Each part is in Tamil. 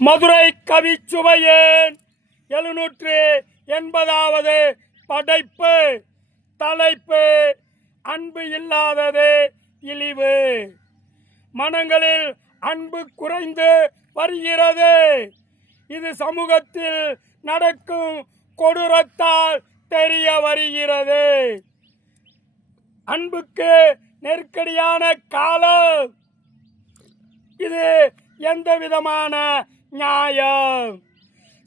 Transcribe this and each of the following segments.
மதுரை கவிச்சுவையின் 780வது படைப்பு. தலைப்பு: அன்பு இல்லாதது இழிவு. மனங்களில் அன்பு குறைந்து வருகிறது. இது சமூகத்தில் நடக்கும் கொடூரத்தால் தெரிய வருகிறது. அன்புக்கு நெருக்கடியான காலம் இது. எந்த விதமான நியாயம்?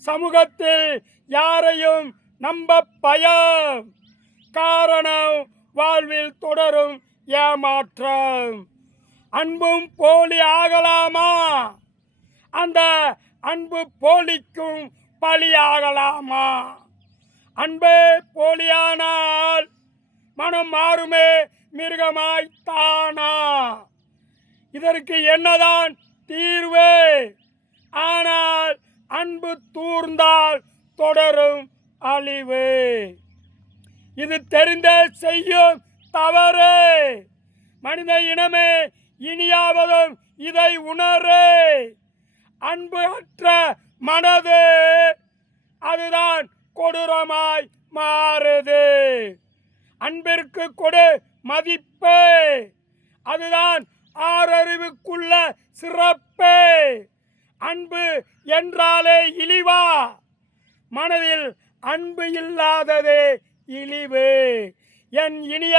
சமூகத்தில் யாரையும் நம்ப பயம். காரணம் வாழ்வில் தொடரும் ஏமாற்றம். அன்பும் போலி ஆகலாமா? அந்த அன்பு போலிக்கும் பலியாகலாமா? அன்பே போலியானால் மனம் மாறுமே மிருகமாய்த்தானா? இதற்கு என்னதான் தீர்வு? ஆனால் அன்பு தூர்ந்தால் தொடரும் அழிவு. இது தெரிந்தே செய்யும் தவறு. மனித இனமே இனியாவதும் இதை உணரு. அன்பு அற்ற மனது அதுதான் கொடூரமாய் மாறுது. அன்பிற்கு கொடு மதிப்பு. அதுதான் ஆறறிவுக்குள்ள சிறப்பு. அன்பு என்றாலே இழிவா? மனதில் அன்பு இல்லாததே இழிவு. என் இனிய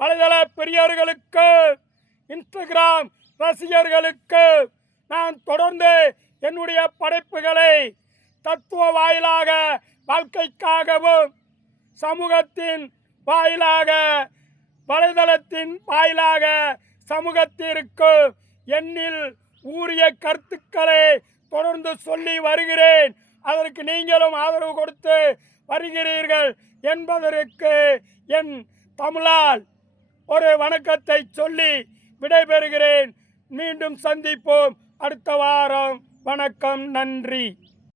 வலைதள பெரியவர்களுக்கு, இன்ஸ்டாகிராம் ரசிகர்களுக்கு நான் தொடர்ந்து என்னுடைய படைப்புகளை தத்துவ வாயிலாக, வாழ்க்கைக்காகவும், சமூகத்தின் வாயிலாக, வலைதளத்தின் வாயிலாக சமூகத்திற்கு என்னில் ஊறிய கருத்துக்களை தொடர்ந்து சொல்லி வருகிறேன். அதற்கு நீங்களும் ஆதரவு கொடுத்து வருகிறீர்கள் என்பதற்கு என் தமிழால் ஒரு வணக்கத்தை சொல்லி விடைபெறுகிறேன். மீண்டும் சந்திப்போம் அடுத்த வாரம். வணக்கம், நன்றி.